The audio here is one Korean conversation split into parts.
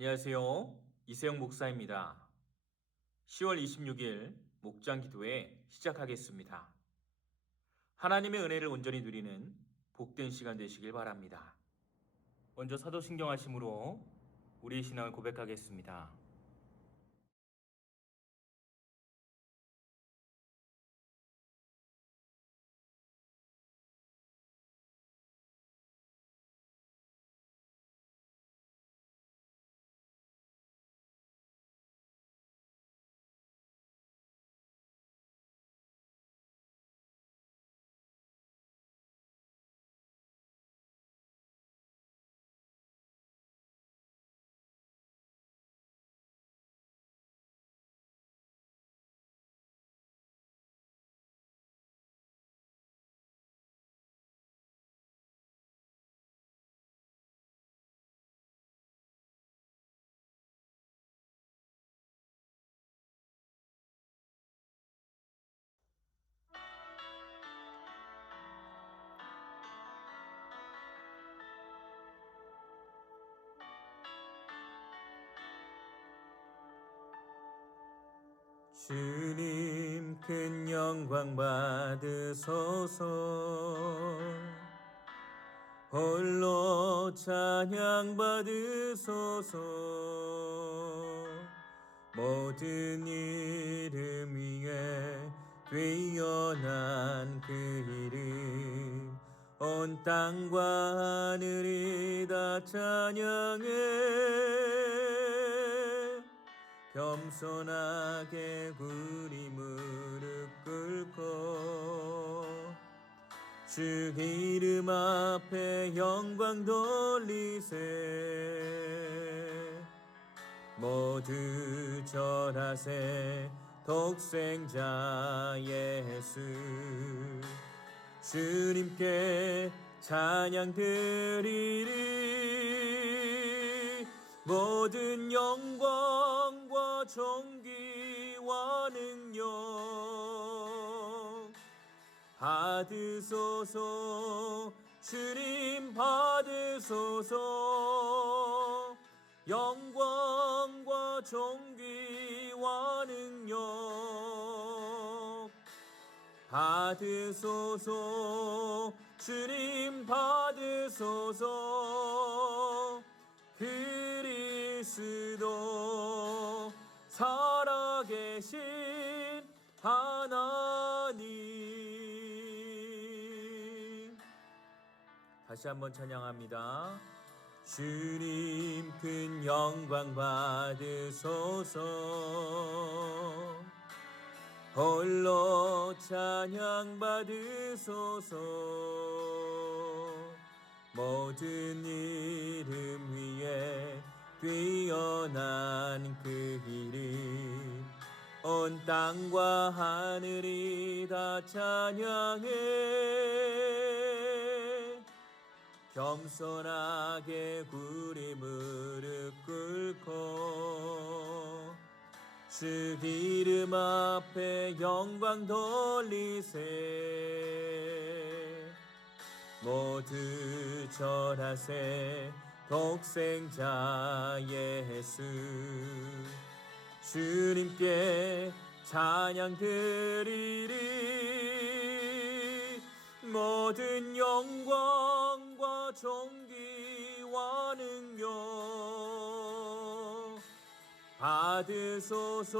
안녕하세요. 이세영 목사입니다. 10월 26일 목장 기도회 시작하겠습니다. 하나님의 은혜를 온전히 누리는 복된 시간 되시길 바랍니다. 먼저 사도신경 하심으로 우리의 신앙을 고백하겠습니다. 주님 큰 영광 받으소서. 홀로 찬양 받으소서. 모든 이름 위에 뛰어난 그 이름 온 땅과 하늘이 다 찬양해 겸손하게 우리 무릎 꿇고 주 이름 앞에 영광 돌리세. 모두 절하세 독생자 예수. 주님께 찬양 드리리. 모든 영광 과 존귀와 능력 받으소서 주님 받으소서. 영광과 존귀와 능력 받으소서 주님 받으소서. 그리스도 살아계신 하나님. 다시 한번 찬양합니다. 주님 큰 영광 받으소서. 홀로 찬양 받으소서. 모든 이름 위에 뛰어난 그 이름 온 땅과 하늘이 다 찬양해. 겸손하게 우리 무릎 꿇고 주 이름 앞에 영광 돌리세. 모두 절하세 독생자 예수 주님께 찬양 드리리. 모든 영광과 존귀와 능력 받으소서.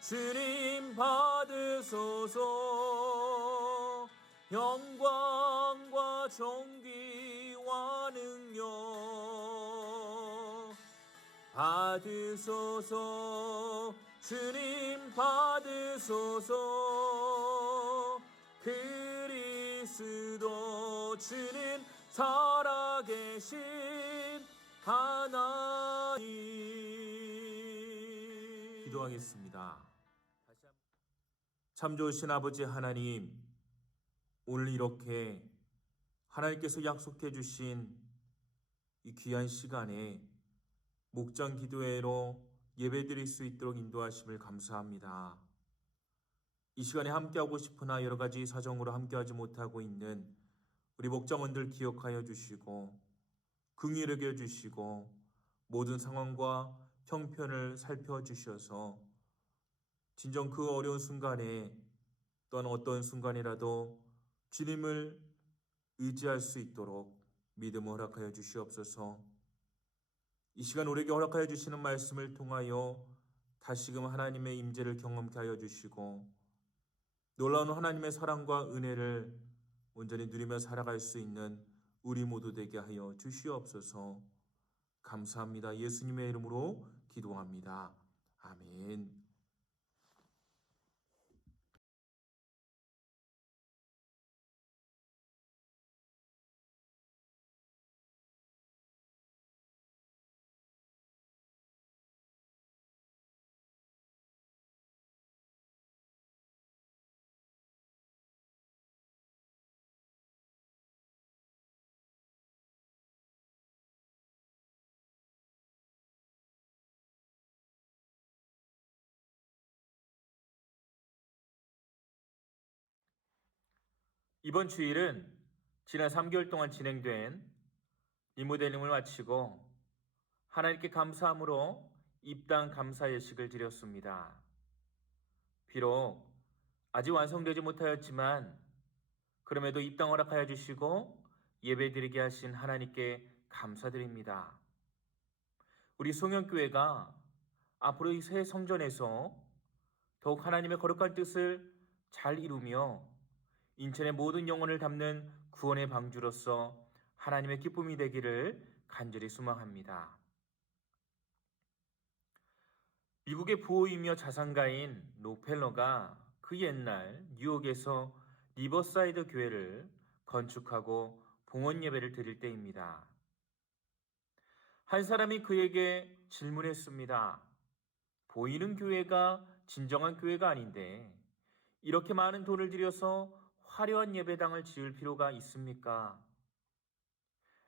주님 받으소서. 영광과 존귀 받으소서. 주님 받으소서. 그리스도 주님 살아계신 하나님. 기도하겠습니다. 참 좋으신 아버지 하나님 오늘 이렇게 하나님께서 약속해 주신 이 귀한 시간에 목장 기도회로 예배드릴 수 있도록 인도하심을 감사합니다. 이 시간에 함께하고 싶으나 여러 가지 사정으로 함께하지 못하고 있는 우리 목장원들 기억하여 주시고 긍휼히 여겨 주시고 모든 상황과 형편을 살펴 주셔서 진정 그 어려운 순간에 또한 어떤 순간이라도 주님을 의지할 수 있도록 믿음을 허락하여 주시옵소서. 이 시간 우리에게 허락하여 주시는 말씀을 통하여 다시금 하나님의 임재를 경험케 하여 주시고 놀라운 하나님의 사랑과 은혜를 온전히 누리며 살아갈 수 있는 우리 모두 되게 하여 주시옵소서. 감사합니다. 예수님의 이름으로 기도합니다. 아멘. 이번 주일은 지난 3개월 동안 진행된 리모델링을 마치고 하나님께 감사함으로 입당 감사 예식을 드렸습니다. 비록 아직 완성되지 못하였지만 그럼에도 입당 허락하여 주시고 예배드리게 하신 하나님께 감사드립니다. 우리 송영교회가 앞으로 이 새 성전에서 더욱 하나님의 거룩한 뜻을 잘 이루며 인천의 모든 영혼을 담는 구원의 방주로서 하나님의 기쁨이 되기를 간절히 소망합니다. 미국의 부호이며 자산가인 록펠러가 그 옛날 뉴욕에서 리버사이드 교회를 건축하고 봉헌 예배를 드릴 때입니다. 한 사람이 그에게 질문했습니다. 보이는 교회가 진정한 교회가 아닌데 이렇게 많은 돈을 들여서 화려한 예배당을 지을 필요가 있습니까?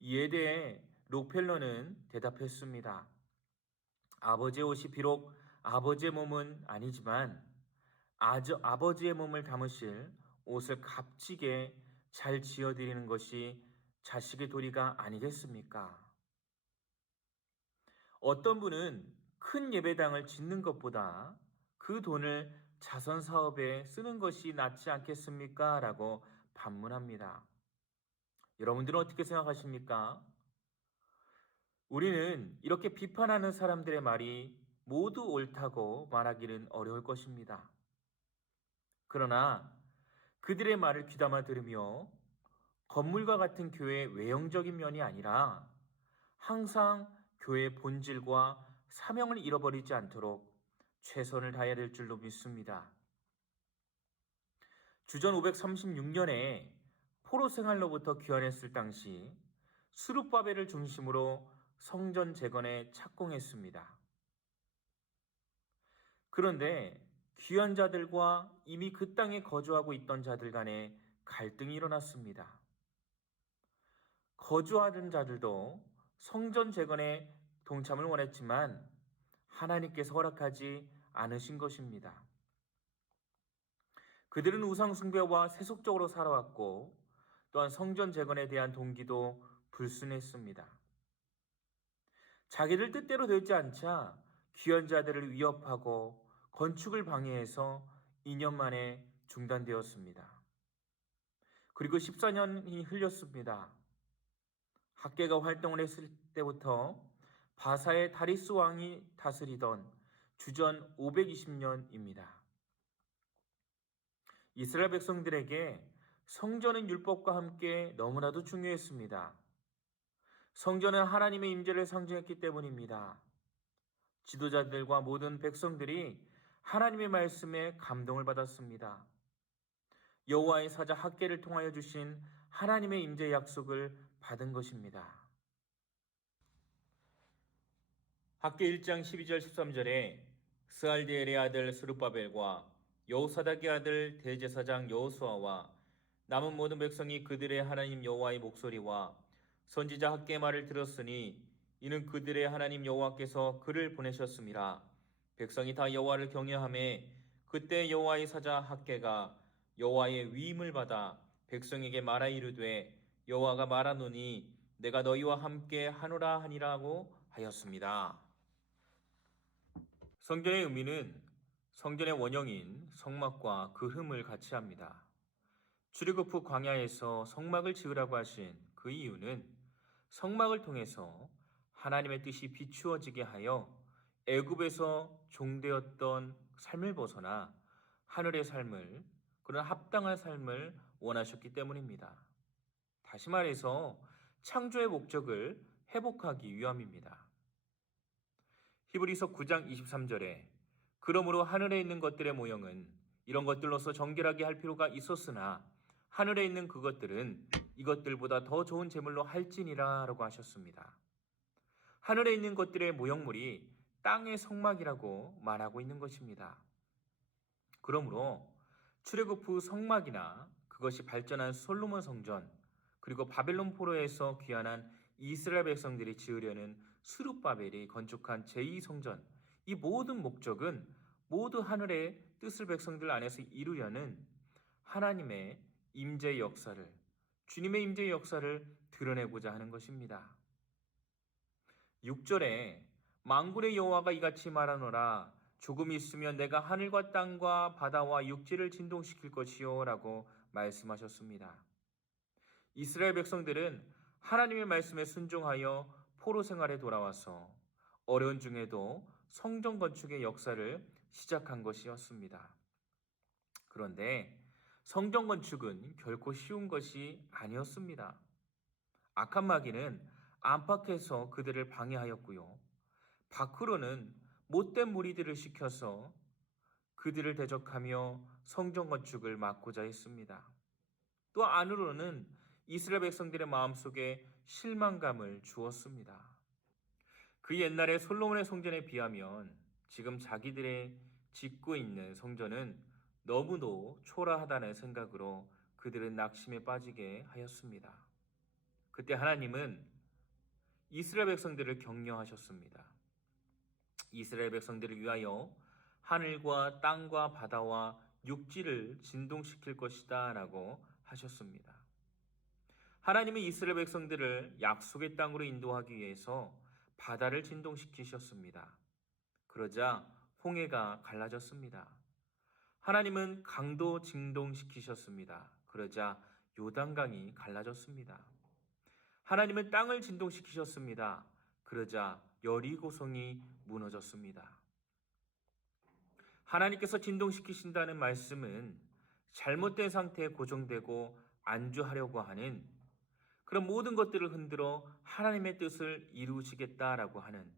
이에 대해 록펠러는 대답했습니다. 아버지의 옷이 비록 아버지의 몸은 아니지만 아저, 아버지의 몸을 담으실 옷을 값지게 잘 지어드리는 것이 자식의 도리가 아니겠습니까? 어떤 분은 큰 예배당을 짓는 것보다 그 돈을 자선 사업에 쓰는 것이 낫지 않겠습니까? 라고 반문합니다. 여러분들은 어떻게 생각하십니까? 우리는 이렇게 비판하는 사람들의 말이 모두 옳다고 말하기는 어려울 것입니다. 그러나 그들의 말을 귀담아 들으며 건물과 같은 교회의 외형적인 면이 아니라 항상 교회의 본질과 사명을 잃어버리지 않도록 최선을 다해야 될 줄로 믿습니다. 주전 536년에 포로 생활로부터 귀환했을 당시 수룹바벨을 중심으로 성전 재건에 착공했습니다. 그런데 귀환자들과 이미 그 땅에 거주하고 있던 자들 간에 갈등이 일어났습니다. 거주하던 자들도 성전 재건에 동참을 원했지만 하나님께서 허락하지 않으신 것입니다. 그들은 우상숭배와 세속적으로 살아왔고 또한 성전 재건에 대한 동기도 불순했습니다. 자기들 뜻대로 되지 않자 귀한 자들을 위협하고 건축을 방해해서 2년 만에 중단되었습니다. 그리고 14년이 흘렸습니다. 학계가 활동을 했을 때부터 바사의 다리스 왕이 다스리던 주전 520년입니다. 이스라엘 백성들에게 성전은 율법과 함께 너무나도 중요했습니다. 성전은 하나님의 임재를 상징했기 때문입니다. 지도자들과 모든 백성들이 하나님의 말씀에 감동을 받았습니다. 여호와의 사자 학계를 통하여 주신 하나님의 임재 약속을 받은 것입니다. 학계 1장 12절 13절에 스알디엘의 아들 스룹바벨과 여호사닥의 아들 대제사장 여호수아와 남은 모든 백성이 그들의 하나님 여호와의 목소리와 선지자 학계의 말을 들었으니 이는 그들의 하나님 여호와께서 그를 보내셨습니다. 백성이 다 여호와를 경외함에 그때 여호와의 사자 학계가 여호와의 위임을 받아 백성에게 말하 이르되 여호와가 말하노니 내가 너희와 함께 하노라 하니라고 하였습니다. 성전의 의미는 성전의 원형인 성막과 그 흠을 같이 합니다. 출애굽 후 광야에서 성막을 지으라고 하신 그 이유는 성막을 통해서 하나님의 뜻이 비추어지게 하여 애굽에서 종되었던 삶을 벗어나 하늘의 삶을 그런 합당한 삶을 원하셨기 때문입니다. 다시 말해서 창조의 목적을 회복하기 위함입니다. 히브리서 9장 23절에 그러므로 하늘에 있는 것들의 모형은 이런 것들로서 정결하게 할 필요가 있었으나 하늘에 있는 그것들은 이것들보다 더 좋은 제물로 할지니라라고 하셨습니다. 하늘에 있는 것들의 모형물이 땅의 성막이라고 말하고 있는 것입니다. 그러므로 출애굽 후 성막이나 그것이 발전한 솔로몬 성전 그리고 바벨론 포로에서 귀환한 이스라엘 백성들이 지으려는 스룹바벨이 건축한 제2성전 이 모든 목적은 모두 하늘의 뜻을 백성들 안에서 이루려는 하나님의 임재 역사를 주님의 임재 역사를 드러내고자 하는 것입니다. 6절에 망군의 여호와가 이같이 말하노라 조금 있으면 내가 하늘과 땅과 바다와 육지를 진동시킬 것이요라고 말씀하셨습니다. 이스라엘 백성들은 하나님의 말씀에 순종하여 포로 생활에 돌아와서 어려운 중에도 성전 건축의 역사를 시작한 것이었습니다. 그런데 성전 건축은 결코 쉬운 것이 아니었습니다. 악한 마귀는 안팎에서 그들을 방해하였고요. 밖으로는 못된 무리들을 시켜서 그들을 대적하며 성전 건축을 막고자 했습니다. 또 안으로는 이스라엘 백성들의 마음속에 실망감을 주었습니다. 그 옛날에 솔로몬의 성전에 비하면 지금 자기들의 짓고 있는 성전은 너무도 초라하다는 생각으로 그들은 낙심에 빠지게 하였습니다. 그때 하나님은 이스라엘 백성들을 격려하셨습니다. 이스라엘 백성들을 위하여 하늘과 땅과 바다와 육지를 진동시킬 것이다 라고 하셨습니다. 하나님은 이스라엘 백성들을 약속의 땅으로 인도하기 위해서 바다를 진동시키셨습니다. 그러자 홍해가 갈라졌습니다. 하나님은 강도 진동시키셨습니다. 그러자 요단강이 갈라졌습니다. 하나님은 땅을 진동시키셨습니다. 그러자 여리고성이 무너졌습니다. 하나님께서 진동시키신다는 말씀은 잘못된 상태에 고정되고 안주하려고 하는 그런 모든 것들을 흔들어 하나님의 뜻을 이루시겠다라고 하는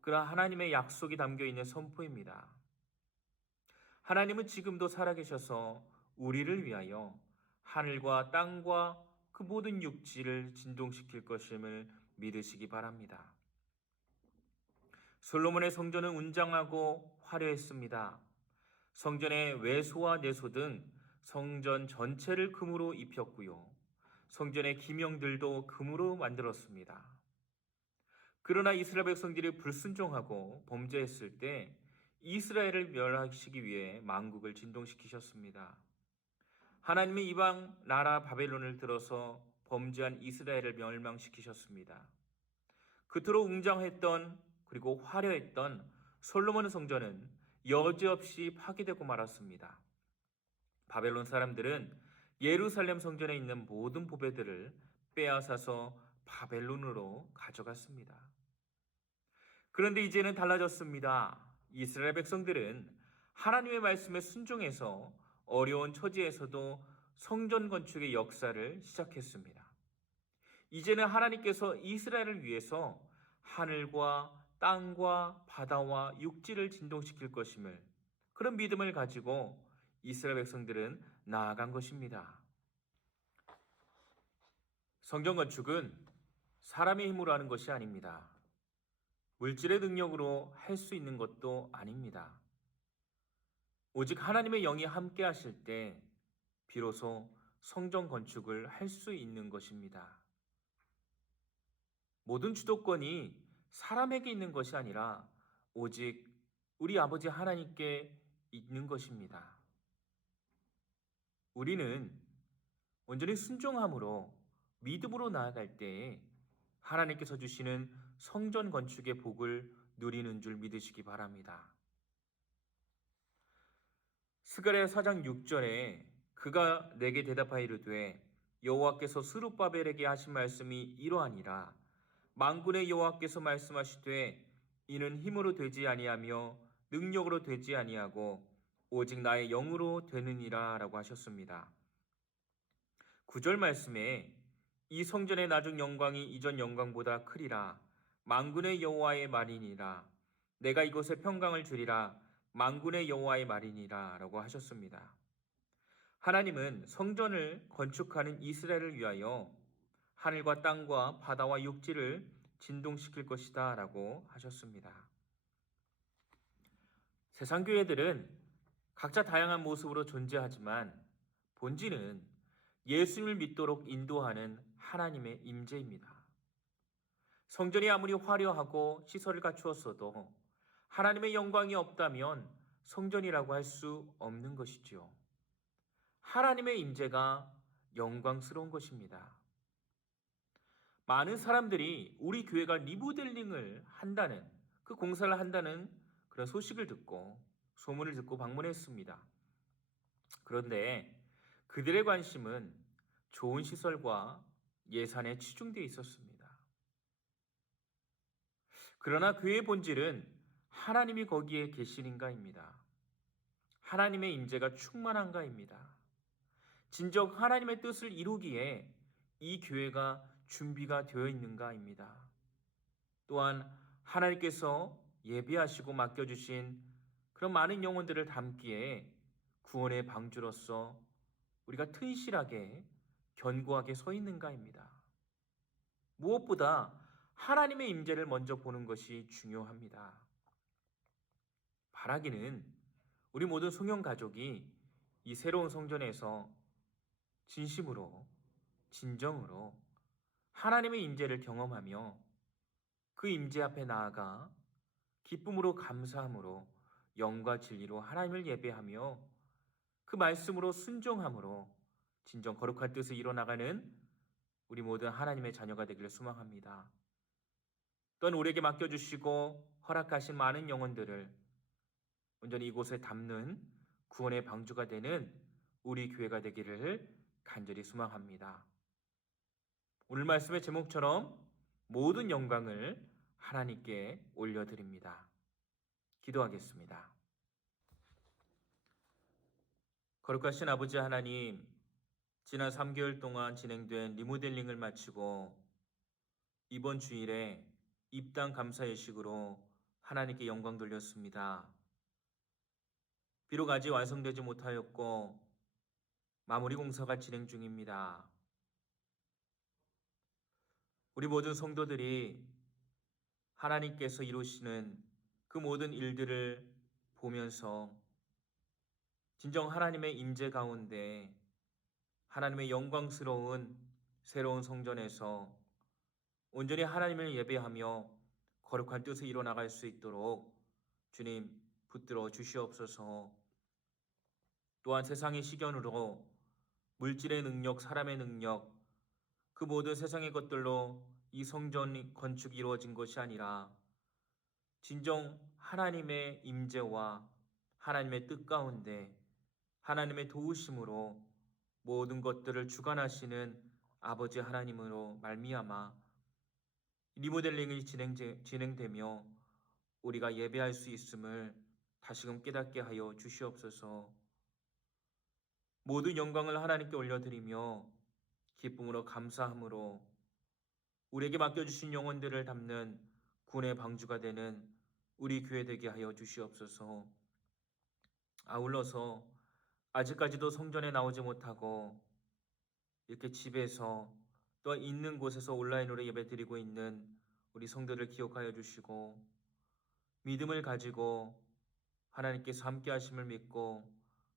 그런 하나님의 약속이 담겨 있는 선포입니다. 하나님은 지금도 살아계셔서 우리를 위하여 하늘과 땅과 그 모든 육지를 진동시킬 것임을 믿으시기 바랍니다. 솔로몬의 성전은 웅장하고 화려했습니다. 성전의 외소와 내소 등 성전 전체를 금으로 입혔고요. 성전의 기명들도 금으로 만들었습니다. 그러나 이스라엘 백성들이 불순종하고 범죄했을 때 이스라엘을 멸하시기 위해 만국을 진동시키셨습니다. 하나님은 이방 나라 바벨론을 들어서 범죄한 이스라엘을 멸망시키셨습니다. 그토록 웅장했던 그리고 화려했던 솔로몬 성전은 여지없이 파괴되고 말았습니다. 바벨론 사람들은 예루살렘 성전에 있는 모든 보배들을 빼앗아서 바벨론으로 가져갔습니다. 그런데 이제는 달라졌습니다. 이스라엘 백성들은 하나님의 말씀에 순종해서 어려운 처지에서도 성전 건축의 역사를 시작했습니다. 이제는 하나님께서 이스라엘을 위해서 하늘과 땅과 바다와 육지를 진동시킬 것임을 그런 믿음을 가지고 이스라엘 백성들은 나아간 것입니다. 성전 건축은 사람의 힘으로 하는 것이 아닙니다. 물질의 능력으로 할 수 있는 것도 아닙니다. 오직 하나님의 영이 함께 하실 때 비로소 성전 건축을 할 수 있는 것입니다. 모든 주도권이 사람에게 있는 것이 아니라 오직 우리 아버지 하나님께 있는 것입니다. 우리는 온전히 순종함으로 믿음으로 나아갈 때에 하나님께서 주시는 성전 건축의 복을 누리는 줄 믿으시기 바랍니다. 스가랴 4장 6절에 그가 내게 대답하여 이르되 여호와께서 스룹바벨에게 하신 말씀이 이러하니라 만군의 여호와께서 말씀하시되 이는 힘으로 되지 아니하며 능력으로 되지 아니하고 오직 나의 영으로 되느니라 라고 하셨습니다. 구절 말씀에 이 성전의 나중 영광이 이전 영광보다 크리라 만군의 여호와의 말이니라 내가 이곳에 평강을 주리라 만군의 여호와의 말이니라 라고 하셨습니다. 하나님은 성전을 건축하는 이스라엘을 위하여 하늘과 땅과 바다와 육지를 진동시킬 것이다 라고 하셨습니다. 세상 교회들은 각자 다양한 모습으로 존재하지만 본질은 예수님을 믿도록 인도하는 하나님의 임재입니다. 성전이 아무리 화려하고 시설을 갖추었어도 하나님의 영광이 없다면 성전이라고 할 수 없는 것이지요. 하나님의 임재가 영광스러운 것입니다. 많은 사람들이 우리 교회가 리모델링을 한다는 그 공사를 한다는 그런 소식을 듣고 소문을 듣고 방문했습니다. 그런데 그들의 관심은 좋은 시설과 예산에 치중되어 있었습니다. 그러나 그의 본질은 하나님이 거기에 계시는가입니다. 하나님의 임재가 충만한가입니다. 진정 하나님의 뜻을 이루기에 이 교회가 준비가 되어 있는가입니다. 또한 하나님께서 예비하시고 맡겨주신 그런 많은 영혼들을 담기에 구원의 방주로서 우리가 튼실하게 견고하게 서 있는가입니다. 무엇보다 하나님의 임재를 먼저 보는 것이 중요합니다. 바라기는 우리 모든 송영 가족이 이 새로운 성전에서 진심으로 진정으로 하나님의 임재를 경험하며 그 임재 앞에 나아가 기쁨으로 감사함으로 영과 진리로 하나님을 예배하며 그 말씀으로 순종함으로 진정 거룩한 뜻을 이뤄나가는 우리 모든 하나님의 자녀가 되기를 소망합니다. 또한 우리에게 맡겨주시고 허락하신 많은 영혼들을 온전히 이곳에 담는 구원의 방주가 되는 우리 교회가 되기를 간절히 소망합니다. 오늘 말씀의 제목처럼 모든 영광을 하나님께 올려드립니다. 기도하겠습니다. 거룩하신 아버지 하나님, 지난 3개월 동안 진행된 리모델링을 마치고 이번 주일에 입당 감사 예식으로 하나님께 영광 돌렸습니다. 비록 아직 완성되지 못하였고 마무리 공사가 진행 중입니다. 우리 모든 성도들이 하나님께서 이루시는 그 모든 일들을 보면서 진정 하나님의 임재 가운데 하나님의 영광스러운 새로운 성전에서 온전히 하나님을 예배하며 거룩한 뜻을 이뤄나갈 수 있도록 주님 붙들어 주시옵소서. 또한 세상의 시견으로 물질의 능력, 사람의 능력, 그 모든 세상의 것들로 이 성전 건축이 이루어진 것이 아니라 진정 하나님의 임재와 하나님의 뜻 가운데 하나님의 도우심으로 모든 것들을 주관하시는 아버지 하나님으로 말미암아 리모델링이 진행, 진행 되며 우리가 예배할 수 있음을 다시금 깨닫게 하여 주시옵소서. 모든 영광을 하나님께 올려드리며 기쁨으로 감사함으로 우리에게 맡겨주신 영혼들을 담는 군의 방주가 되는 우리 교회 되게 하여 주시옵소서. 아울러서 아직까지도 성전에 나오지 못하고 이렇게 집에서 또 있는 곳에서 온라인으로 예배드리고 있는 우리 성도를 기억하여 주시고 믿음을 가지고 하나님께서 함께 하심을 믿고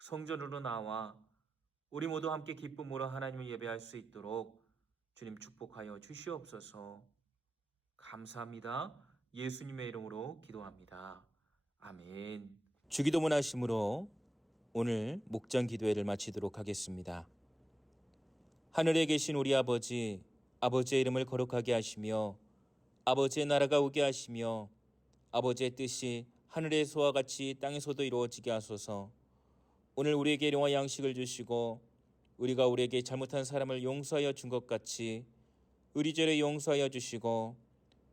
성전으로 나와 우리 모두 함께 기쁨으로 하나님을 예배할 수 있도록 주님 축복하여 주시옵소서. 감사합니다. 예수님의 이름으로 기도합니다. 아멘. 주기도문 하심으로 오늘 목장 기도회를 마치도록 하겠습니다. 하늘에 계신 우리 아버지, 아버지의 이름을 거룩하게 하시며 아버지의 나라가 오게 하시며 아버지의 뜻이 하늘에서와 같이 땅에서도 이루어지게 하소서. 오늘 우리에게 일용할 양식을 주시고 우리가 우리에게 잘못한 사람을 용서하여 준 것 같이 우리 죄를 용서하여 주시고